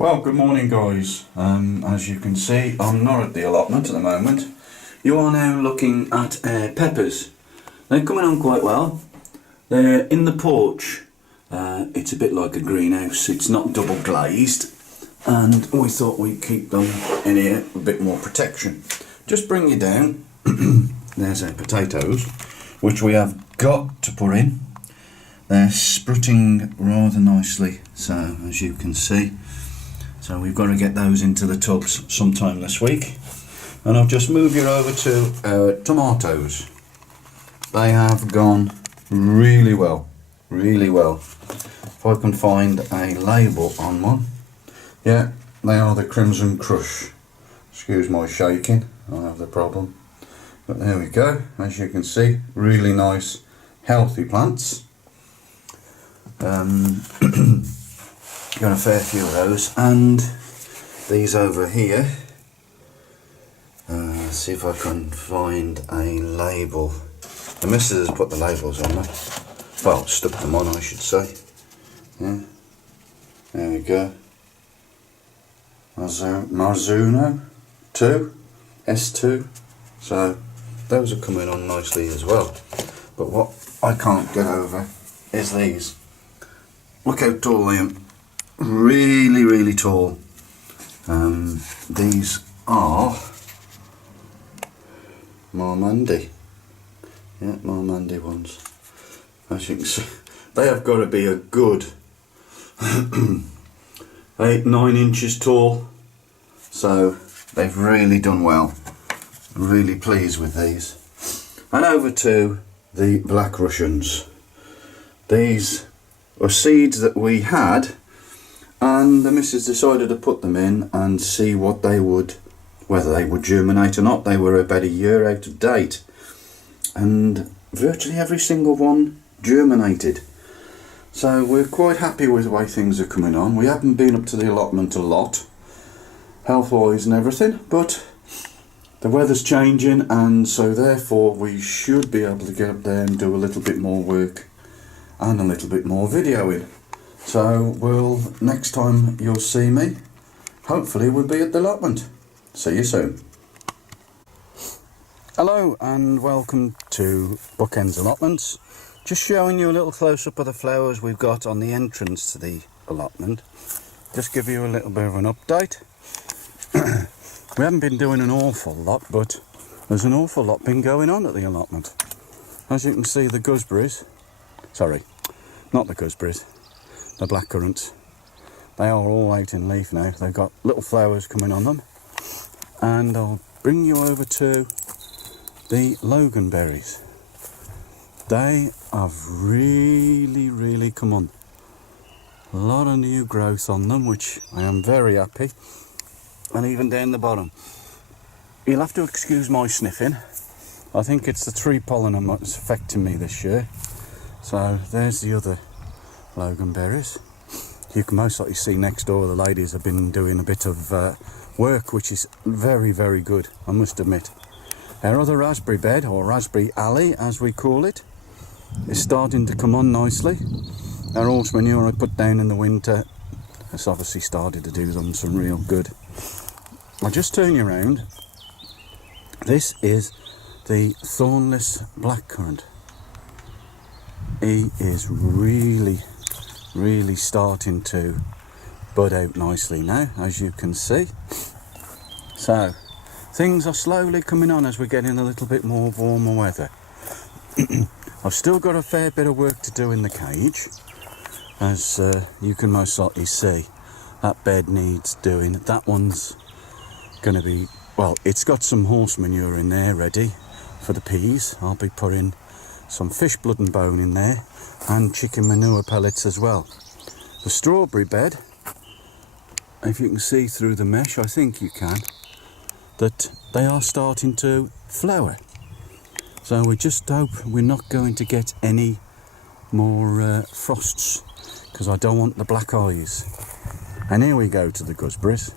Well, good morning guys. As you can see, I'm not at the allotment at the moment. You are now looking at peppers. They're coming on quite well. They're in the porch. It's a bit like a greenhouse. It's not double glazed, and we thought we'd keep them in here, a bit more protection. Just bring you down. There's our potatoes, which we have got to put in. They're sprouting rather nicely, so as you can see. So we've got to get those into the tubs sometime this week. And I'll just move you over to our tomatoes. They have gone really well, really well. If I can find a label on one. Yeah, they are the Crimson Crush. Excuse my shaking, I have the problem. But there we go, as you can see, really nice, healthy plants. Got a fair few of those, and these over here. See if I can find a label. The missus has put the labels on there. Well, stuck them on, I should say. Yeah, there we go. Marzuno 2, S2. So those are coming on nicely as well. But what I can't get over is these. Look how tall they are. Really, really tall. These are Marmandi. Yeah, Marmandi ones. As you can see, they have got to be a good 8-9 inches tall. So they've really done well. Really pleased with these. And over to the Black Russians. These are seeds that we had, and the missus decided to put them in and see what they would, whether they would germinate or not. They were about a year out of date, and virtually every single one germinated. So we're quite happy with the way things are coming on. We haven't been up to the allotment a lot, health-wise and everything, but the weather's changing, and so therefore we should be able to get up there and do a little bit more work and a little bit more videoing. So next time you'll see me, hopefully we'll be at the allotment. See you soon. Hello and welcome to Bookends Allotments. Just showing you a little close-up of the flowers we've got on the entrance to the allotment. Just give you a little bit of an update. We haven't been doing an awful lot, but there's an awful lot been going on at the allotment. As you can see, the gooseberries, sorry, not the gooseberries, the blackcurrants, they are all out in leaf now. They've got little flowers coming on them. And I'll bring you over to the loganberries. They have really come on. A lot of new growth on them, which I am very happy. And even down the bottom. You'll have to excuse my sniffing. I think it's the tree pollen that's affecting me this year. So there's the other loganberries. You can most likely see next door the ladies have been doing a bit of work, which is very good, I must admit. Our other raspberry bed, or raspberry alley as we call it, is starting to come on nicely. Our horse manure I put down in the winter has obviously started to do them some real good. I'll just turn you around. This is the thornless blackcurrant. He is really starting to bud out nicely now, as you can see. So things are slowly coming on as we're getting a little bit more warmer weather. I've still got a fair bit of work to do in the cage, as you can most likely see. That bed needs doing. That one's going to be, well, it's got some horse manure in there ready for the peas. I'll be putting some fish blood and bone in there, and chicken manure pellets as well. The strawberry bed, if you can see through the mesh, I think you can, that they are starting to flower. So we just hope we're not going to get any more frosts, because I don't want the black eyes. And here we go to the gooseberries.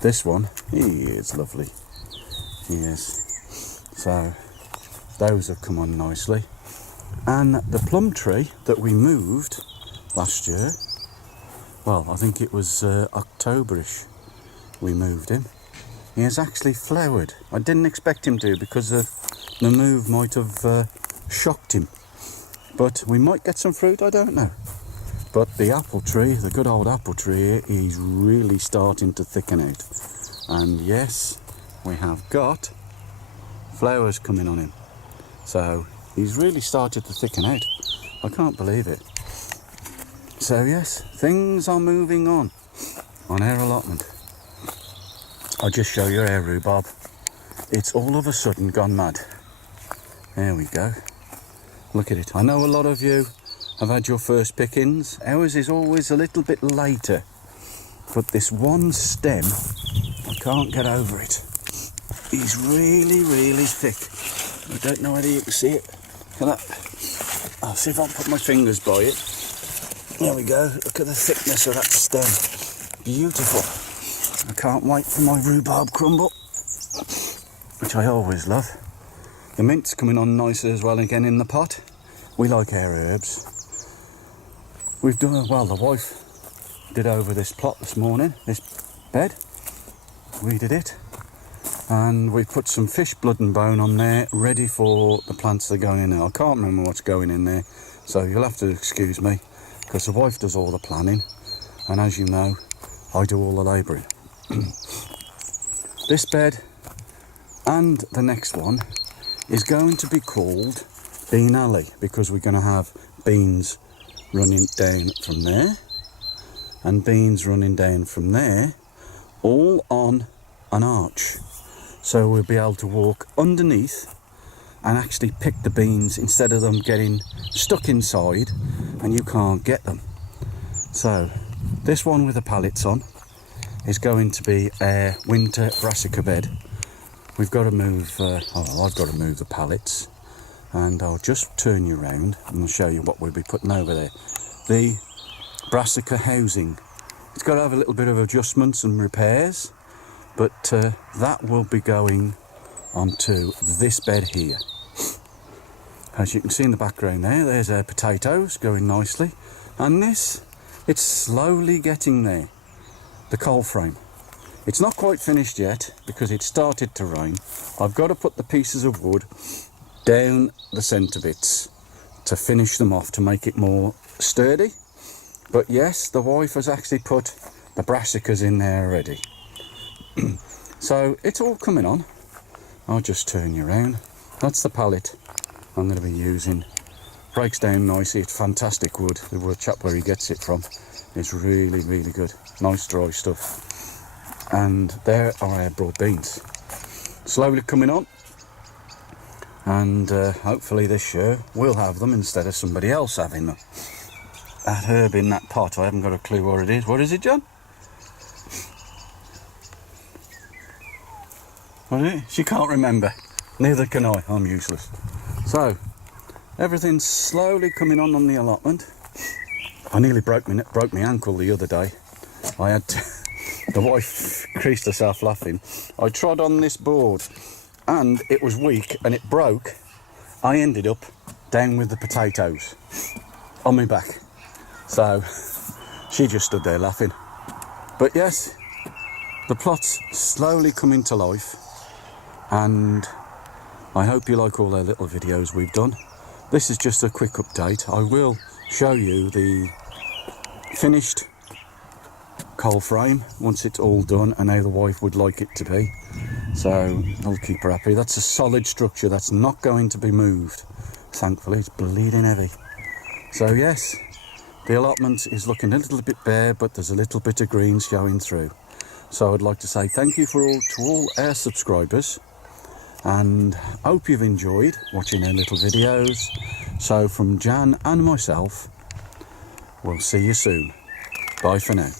This one, he is lovely. Yes. So those have come on nicely. And the plum tree that we moved last year, well, I think it was Octoberish we moved him. He has actually flowered. I didn't expect him to, because the move might have shocked him. But we might get some fruit, I don't know. But the apple tree, the good old apple tree, is really starting to thicken out. And yes, we have got flowers coming on him. So he's really started to thicken out. I can't believe it. So yes, things are moving on our allotment. I'll just show you our rhubarb. It's all of a sudden gone mad. There we go. Look at it. I know a lot of you have had your first pickings. Ours is always a little bit later. But this one stem, I can't get over it. It's really, really thick. I don't know whether you can see it. Look at that. I'll see if I can put my fingers by it. There we go. Look at the thickness of that stem. Beautiful. I can't wait for my rhubarb crumble, which I always love. The mint's coming on nicer as well again in the pot. We like our herbs. We've done, well, the wife did over this plot this morning, this bed. We did it. And we put some fish blood and bone on there, ready for the plants that are going in there. I can't remember what's going in there, so you'll have to excuse me, because the wife does all the planning. And as you know, I do all the labouring. This bed and the next one is going to be called Bean Alley, because we're going to have beans running down from there and beans running down from there, all on an arch. So we'll be able to walk underneath and actually pick the beans instead of them getting stuck inside and you can't get them. So this one with the pallets on is going to be a winter brassica bed. We've got to move, I've got to move the pallets, and I'll just turn you around and I'll show you what we'll be putting over there. The brassica housing, it's got to have a little bit of adjustments and repairs, but that will be going onto this bed here. As you can see in the background there's our potatoes going nicely, and this, it's slowly getting there. The coal frame, it's not quite finished yet because it started to rain. I've got to put the pieces of wood down the centre bits to finish them off to make it more sturdy. But yes, the wife has actually put the brassicas in there already. So it's all coming on. I'll just turn you around. That's the pallet I'm going to be using. Breaks down nicely. It's fantastic wood. The wood chap where he gets it from is really, really good. Nice dry stuff. And there are our broad beans. Slowly coming on. And hopefully this year we'll have them instead of somebody else having them. That herb in that pot, I haven't got a clue what it is. What is it, John? What is it? She can't remember. Neither can I. I'm useless. So, everything's slowly coming on the allotment. I nearly broke my ankle the other day. I had to, the wife creased herself laughing. I trod on this board and it was weak and it broke. I ended up down with the potatoes on my back. So she just stood there laughing. But yes, the plot's slowly coming to life, and I hope you like all our little videos we've done. This is just a quick update. I will show you the finished coal frame once it's all done and how the wife would like it to be. So I'll keep her happy. That's a solid structure that's not going to be moved. Thankfully, it's bleeding heavy. So yes, the allotment is looking a little bit bare, but there's a little bit of green showing through. So I'd like to say thank you to all our subscribers, and hope you've enjoyed watching our little videos. So from Jan and myself, we'll see you soon. Bye for now.